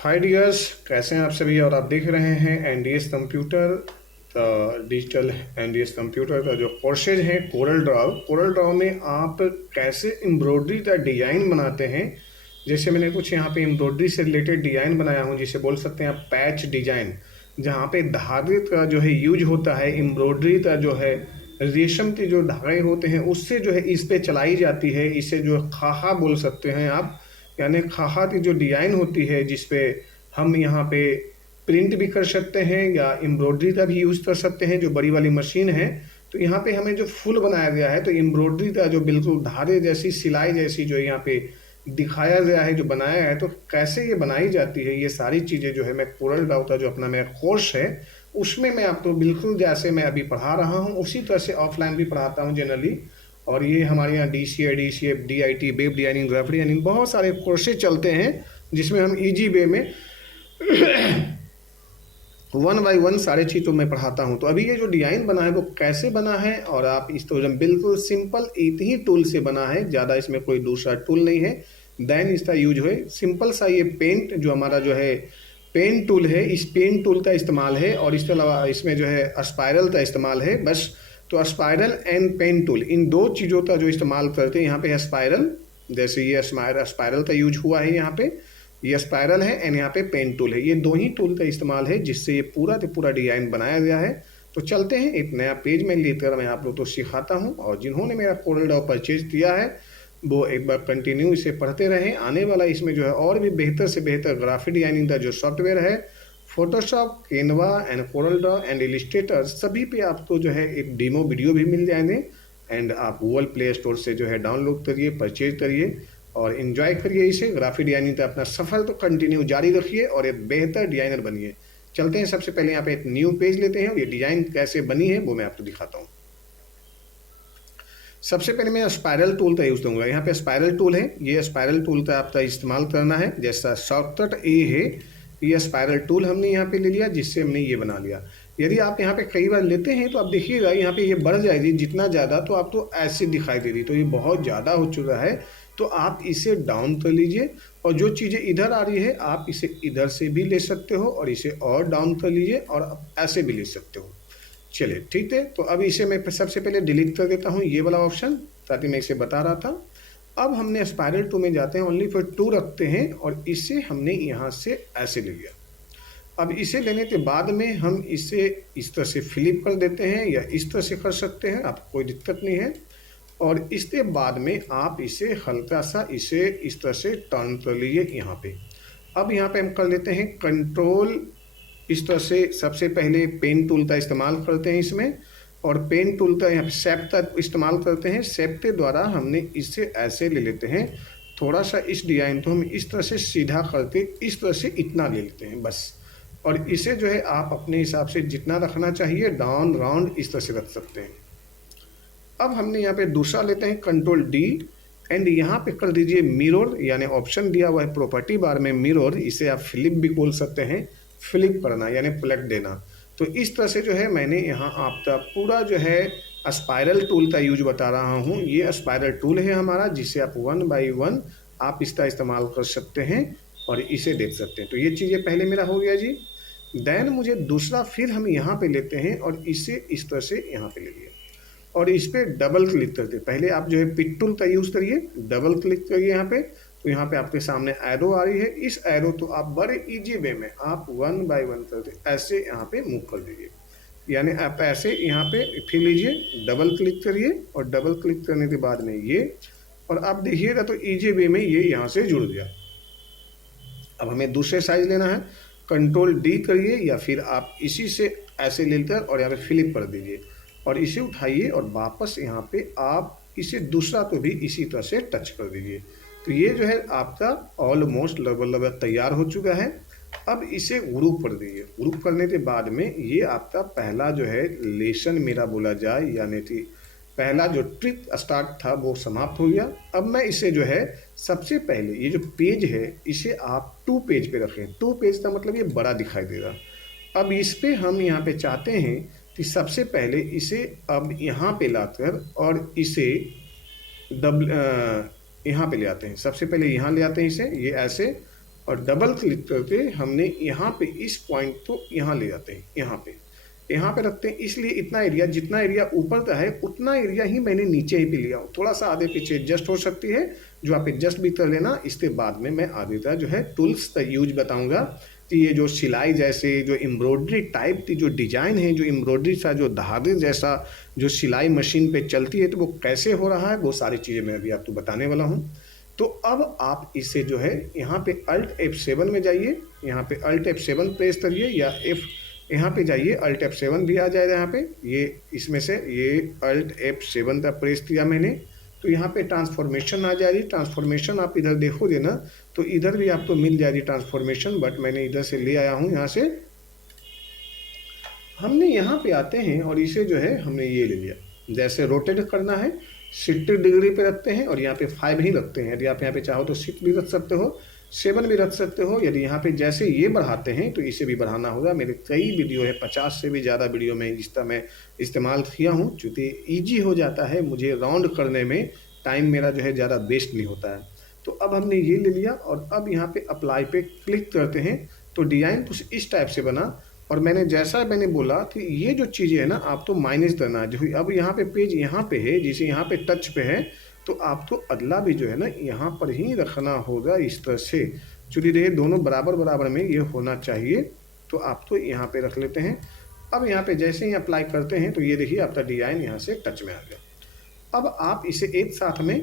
हाय dears, कैसे हैं आप सभी। और आप देख रहे हैं NDS computer digital NDS computer का जो कोर्सेज है कोरल ड्रॉ में आप कैसे एम्ब्रॉयडरी का डिज़ाइन बनाते हैं। जैसे मैंने कुछ यहाँ पे एम्ब्रॉयडरी से रिलेटेड डिज़ाइन बनाया हूँ, जिसे बोल सकते हैं आप पैच डिज़ाइन, जहाँ पे धागे का जो है यूज होता है। एम्ब्रॉयडरी का जो है रेशम के जो धागे होते हैं उससे जो है इस पे चलाई जाती है। इसे जो खाहा बोल सकते हैं आप, यानी खाहा की जो डिज़ाइन होती है जिसपे हम यहाँ पे प्रिंट भी कर सकते हैं या एम्ब्रॉयडरी का भी यूज़ कर सकते हैं, जो बड़ी वाली मशीन है। तो यहाँ पे हमें जो फुल बनाया गया है, तो एम्ब्रॉयडरी का जो बिल्कुल धागे जैसी सिलाई जैसी जो यहाँ पे दिखाया गया है, जो बनाया है, तो कैसे ये बनाई जाती है, ये सारी चीज़ें जो है मैं कोरल ड्रॉ का जो अपना मेरा कोर्स है उसमें मैं आपको बिल्कुल जैसे मैं अभी पढ़ा रहा हूँ उसी तरह से ऑफलाइन भी पढ़ाता हूँ जनरली। और ये हमारे यहाँ DCA, DIT, web designing, graphic designing, बहुत सारे कोर्सेज चलते हैं जिसमें हम इजी वे में वन बाय वन सारे चीज़ों में पढ़ाता हूँ। तो अभी ये जो डिज़ाइन बना है वो कैसे बना है, और आप इस तो बिल्कुल सिंपल एक ही टूल से बना है, ज़्यादा इसमें कोई दूसरा टूल नहीं है। देन इसका यूज है सिंपल सा ये पेंट जो हमारा जो है पेन टूल है, इस पेन टूल का इस्तेमाल है। और इसके अलावा इसमें जो है स्पायरल का इस्तेमाल है बस। तो स्पायरल एंड पेन टूल, इन दो चीज़ों का जो इस्तेमाल करते हैं। यहाँ पे है स्पायरल, जैसे ये स्पायरल का यूज हुआ है यहाँ पे, ये स्पायरल है एंड यहाँ पे पेन टूल है। ये दो ही टूल का इस्तेमाल है जिससे ये पूरा का पूरा डिजाइन बनाया गया है। तो चलते हैं, एक नया पेज में लेकर मैं आप लोग को सिखाता हूँ। और जिन्होंने मेरा कोरल ड्रॉ परचेज किया है वो एक बार कंटिन्यू इसे पढ़ते रहें। आने वाला इसमें जो है और भी बेहतर से बेहतर ग्राफिक डिजाइनिंग का जो सॉफ्टवेयर है, Photoshop, Canva and Corel Draw and Illustrator, सभी पे आपको जो है एक डेमो वीडियो भी मिल जाएंगे। एंड आप गूगल प्ले स्टोर से जो है डाउनलोड करिए, परचेज करिए और इन्जॉय करिए इसे। ग्राफिक डिजाइनिंग का अपना सफर तो कंटिन्यू जारी रखिए और एक बेहतर डिजाइनर बनिए। चलते हैं, सबसे पहले यहाँ पे एक न्यू पेज लेते हैं और ये डिजाइन कैसे बनी है वो मैं आपको दिखाता हूँ। सबसे पहले मैं स्पायरल टूल का यूज़ करूँगा। यहाँ पे स्पायरल टूल है, ये स्पायरल टूल का आपका इस्तेमाल करना है। जैसा शॉर्टकट ए है, ये स्पायरल टूल हमने यहाँ पे ले लिया, जिससे हमने ये बना लिया। यदि आप यहाँ पे कई बार लेते हैं तो आप देखिएगा यहाँ पे ये बढ़ जाएगी जितना ज़्यादा, तो आपको ऐसे दिखाई दे रही, तो ये बहुत ज़्यादा हो चुका है। तो आप इसे डाउन कर लीजिए और जो चीज़ें इधर आ रही है आप इसे इधर से भी ले सकते हो और इसे और डाउन कर लीजिए और आप ऐसे भी ले सकते हो। चलिए ठीक है, तो अब इसे मैं सबसे पहले डिलीट कर देता हूँ ये वाला ऑप्शन, ताकि मैं इसे बता रहा था। अब हमने स्पायरल टू में जाते हैं, ओनली फॉर टू रखते हैं और इसे हमने यहाँ से ऐसे ले लिया। अब इसे लेने के बाद में हम इसे इस तरह से फ्लिप कर देते हैं या इस तरह से कर सकते हैं, आपको कोई दिक्कत नहीं है। और इसके बाद में आप इसे हल्का सा इसे इस तरह से टर्न कर लीजिए यहाँ पे। अब यहाँ पे हम कर लेते हैं कंट्रोल, इस तरह से सबसे पहले पेन टूल का इस्तेमाल करते हैं इसमें, और पेन टूल का यहाँ पे शेप का इस्तेमाल करते हैं। शेप के द्वारा हमने इसे ऐसे ले लेते हैं, थोड़ा सा इस डिज़ाइन को हम इस तरह से सीधा करके इस तरह से इतना ले लेते हैं बस। और इसे जो है आप अपने हिसाब से जितना रखना चाहिए डाउन राउंड इस तरह से रख सकते हैं। अब हमने यहाँ पे दूसरा लेते हैं कंट्रोल D एंड यहाँ पे कर दीजिए मिरर, यानी ऑप्शन दिया हुआ है प्रॉपर्टी बार में मिरर, इसे आप फ्लिप भी बोल सकते हैं, फ्लिप करना यानी पलट देना। तो इस तरह से जो है मैंने यहाँ आपका पूरा जो है स्पायरल टूल का यूज बता रहा हूँ। ये स्पायरल टूल है हमारा, जिसे आप वन बाय वन आप इसका इस्तेमाल कर सकते हैं और इसे देख सकते हैं। तो ये चीज़ें पहले मेरा हो गया जी। देन मुझे दूसरा फिर हम यहाँ पे लेते हैं और इसे इस तरह से यहाँ पे ले लिया और इस पर डबल क्लिक करते। पहले आप जो है पिक टूल का यूज़ करिए, डबल क्लिक करिए यहाँ पे, तो यहाँ पे आपके सामने एरो आ रही है। इस एरो तो आप बड़े इजी वे में आप वन बाय वन करते ऐसे यहाँ पे मूव कर दीजिए, यानी आप ऐसे यहाँ पे फिर लीजिए, डबल क्लिक करिए और डबल क्लिक करने के बाद में ये, और आप देखिएगा तो इजी वे में ये यहाँ से जुड़ गया। अब हमें दूसरे साइज लेना है, कंट्रोल D करिए या फिर आप इसी से ऐसे लेकर और यहाँ पे फ्लिप कर दीजिए और इसे उठाइए और वापस यहाँ पे आप इसे दूसरा तो भी इसी तरह से टच कर दीजिए। तो ये जो है आपका ऑलमोस्ट लगभग तैयार हो चुका है। अब इसे ग्रुप कर दीजिए। ग्रुप करने के बाद में ये आपका पहला जो है लेसन मेरा बोला जाए, यानी कि पहला जो ट्रिक स्टार्ट था वो समाप्त हो गया। अब मैं इसे जो है सबसे पहले ये जो पेज है इसे आप 2 पेज पे रखें। 2 पेज का मतलब ये बड़ा दिखाई देगा। अब इस पे हम यहाँ पे चाहते हैं कि सबसे पहले इसे अब यहाँ पे लाकर और इसे यहाँ पे ले आते हैं। सबसे पहले यहाँ ले आते हैं इसे, ये ऐसे, और डबल क्लिक करके हमने यहाँ पे इस पॉइंट को यहाँ ले जाते हैं, यहाँ पे रखते हैं। इसलिए इतना एरिया, जितना एरिया ऊपर का है उतना एरिया ही मैंने नीचे ही पे लिया हूँ। थोड़ा सा आगे पीछे एडजस्ट हो सकती है, जो आप एडजस्ट भी कर लेना। इसके बाद में मैं आगे का जो है टूल्स का यूज बताऊंगा कि ये जो सिलाई जैसे जो एम्ब्रॉयडरी टाइप की जो डिजाइन है, जो एम्ब्रॉयडरी सा जो धागे जैसा जो सिलाई मशीन पे चलती है, तो वो कैसे हो रहा है, वो सारी चीज़ें मैं अभी आपको बताने वाला हूँ। तो अब आप इसे जो है यहाँ पे Alt F7 में जाइए, यहाँ पे Alt F7 प्रेस करिए, या यहाँ पे जाइए, Alt F7 भी आ जाएगा यहाँ पे। ये इसमें से ये Alt F7 का प्रेस किया मैंने, तो यहाँ पे ट्रांसफॉर्मेशन आ जाएगी। ट्रांसफॉर्मेशन आप इधर देखोगे ना, तो इधर भी आपको मिल जाएगी ट्रांसफॉर्मेशन, बट मैंने इधर से ले आया हूँ। यहाँ से हमने यहाँ पे आते हैं और इसे जो है हमने ये ले लिया। जैसे रोटेट करना है 60 डिग्री पे रखते हैं, और यहाँ पे 5 ही रखते हैं। यदि आप यहाँ पे चाहो तो 6 भी रख सकते हो, 7 भी रख सकते हो। यदि यहाँ पे जैसे ये बढ़ाते हैं तो इसे भी बढ़ाना होगा। मेरे कई वीडियो है, 50 से भी ज़्यादा वीडियो में इसका मैं इस्तेमाल किया हूँ, चूँकि ईजी हो जाता है मुझे राउंड करने में, टाइम मेरा जो है ज़्यादा वेस्ट नहीं होता है। तो अब हमने ये ले लिया, और अब यहाँ पे अप्लाई पे क्लिक करते हैं तो डिज़ाइन कुछ इस टाइप से बना। और जैसा मैंने बोला कि ये जो चीज़ें है ना, आप तो माइनस करना है। जो अब यहाँ पे पेज यहाँ पे है, जैसे यहाँ पे टच पे है, तो आप तो अदला भी जो है ना यहाँ पर ही रखना होगा इस तरह से। चलिए देखिए, दोनों बराबर बराबर में ये होना चाहिए, तो आप तो यहाँ पे रख लेते हैं। अब यहाँ पे जैसे ही अप्लाई करते हैं तो ये देखिए आपका डिज़ाइन यहाँ से टच में आ गया। अब आप इसे एक साथ में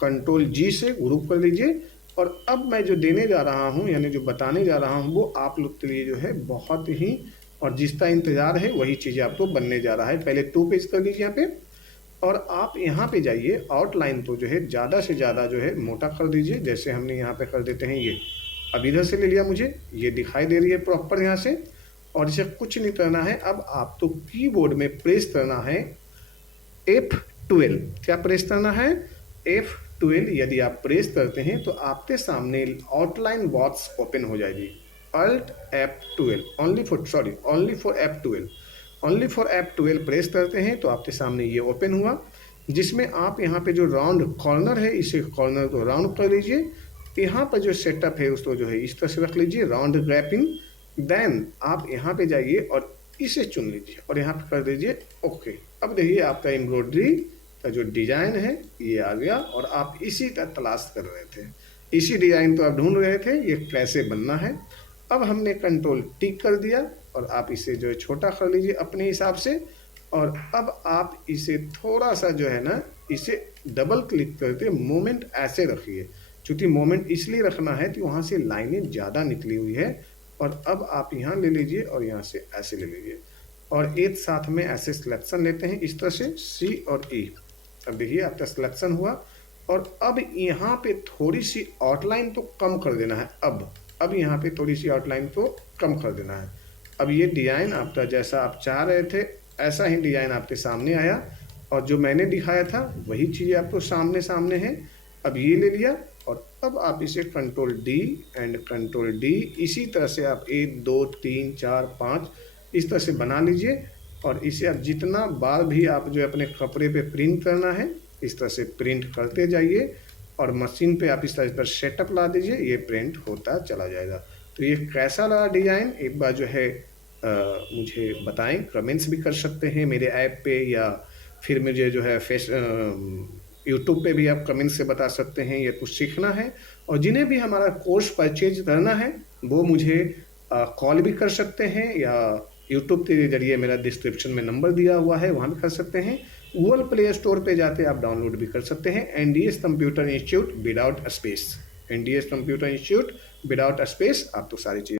Ctrl G से ग्रुप कर लीजिए। और अब मैं जो देने जा रहा हूँ, यानी जो बताने जा रहा हूँ, वो आप लोग के लिए जो है बहुत ही, और जिसका इंतज़ार है वही चीज़ें आपको बनने जा रहा है। पहले 2 पेज कर लीजिए यहाँ पे, और आप यहाँ पे जाइए, आउटलाइन तो जो है ज़्यादा से ज़्यादा जो है मोटा कर दीजिए। जैसे हमने यहाँ पे कर देते हैं ये, अब इधर से ले लिया, मुझे ये दिखाई दे रही है प्रॉपर यहाँ से। और इसे कुछ नहीं करना है, अब आप तो कीबोर्ड में प्रेस करना है F12। क्या प्रेस करना है? F12। यदि आप प्रेस करते हैं तो आपके सामने आउटलाइन बॉक्स ओपन हो जाएगी। Alt F12 only for F12 press करते हैं तो आपके सामने ये ओपन हुआ, जिसमें आप यहाँ पे जो राउंड कॉर्नर है, इसे कॉर्नर को राउंड कर लीजिए। यहाँ पर जो सेटअप है उसको जो है इस तरह से रख लीजिए, राउंड ग्रैपिंग। देन आप यहाँ पे जाइए और इसे चुन लीजिए, और यहाँ पे कर दीजिए ओके। अब देखिए आपका एम्ब्रॉयडरी का जो डिज़ाइन है ये आ गया, और आप इसी का तलाश कर रहे थे, इसी डिज़ाइन को आप ढूंढ रहे थे ये कैसे बनना है। अब हमने Ctrl T कर दिया, और आप इसे जो है छोटा कर लीजिए अपने हिसाब से। और अब आप इसे थोड़ा सा जो है ना, इसे डबल क्लिक करके मोमेंट ऐसे रखिए। चूँकि मोमेंट इसलिए रखना है कि वहाँ से लाइनें ज़्यादा निकली हुई है। और अब आप यहाँ ले लीजिए और यहाँ से ऐसे ले लीजिए, और एक साथ में ऐसे सिलेक्शन लेते हैं इस तरह से, C और E। अब देखिए आपका सिलेक्शन हुआ, और अब यहाँ पे थोड़ी सी आउटलाइन तो कम कर देना है। अब यहाँ पे थोड़ी सी आउटलाइन तो कम कर देना है। अब ये डिज़ाइन आपका जैसा आप चाह रहे थे ऐसा ही डिज़ाइन आपके सामने आया, और जो मैंने दिखाया था वही चीज़ें आपको सामने है। अब ये ले लिया, और अब आप इसे Ctrl D and Ctrl D इसी तरह से आप 1 2 3 4 5 इस तरह से बना लीजिए। और इसे आप जितना बार भी आप जो अपने कपड़े पे प्रिंट करना है इस तरह से प्रिंट करते जाइए, और मशीन पे आप इस तरह पर सेटअप ला दीजिए, ये प्रिंट होता चला जाएगा। तो ये कैसा लगा डिज़ाइन, एक बार जो है मुझे बताएं, कमेंट्स भी कर सकते हैं मेरे ऐप पे, या फिर मुझे जो है यूट्यूब पे भी आप कमेंट से बता सकते हैं। ये कुछ सीखना है, और जिन्हें भी हमारा कोर्स परचेज करना है वो मुझे कॉल भी कर सकते हैं, या यूट्यूब के जरिए मेरा डिस्क्रिप्शन में नंबर दिया हुआ है वहाँ भी कर सकते हैं। गूगल प्ले स्टोर पे जाते आप डाउनलोड भी कर सकते हैं, NDS computer institute without space, NDS computer institute without space. आप तो सारी चीज़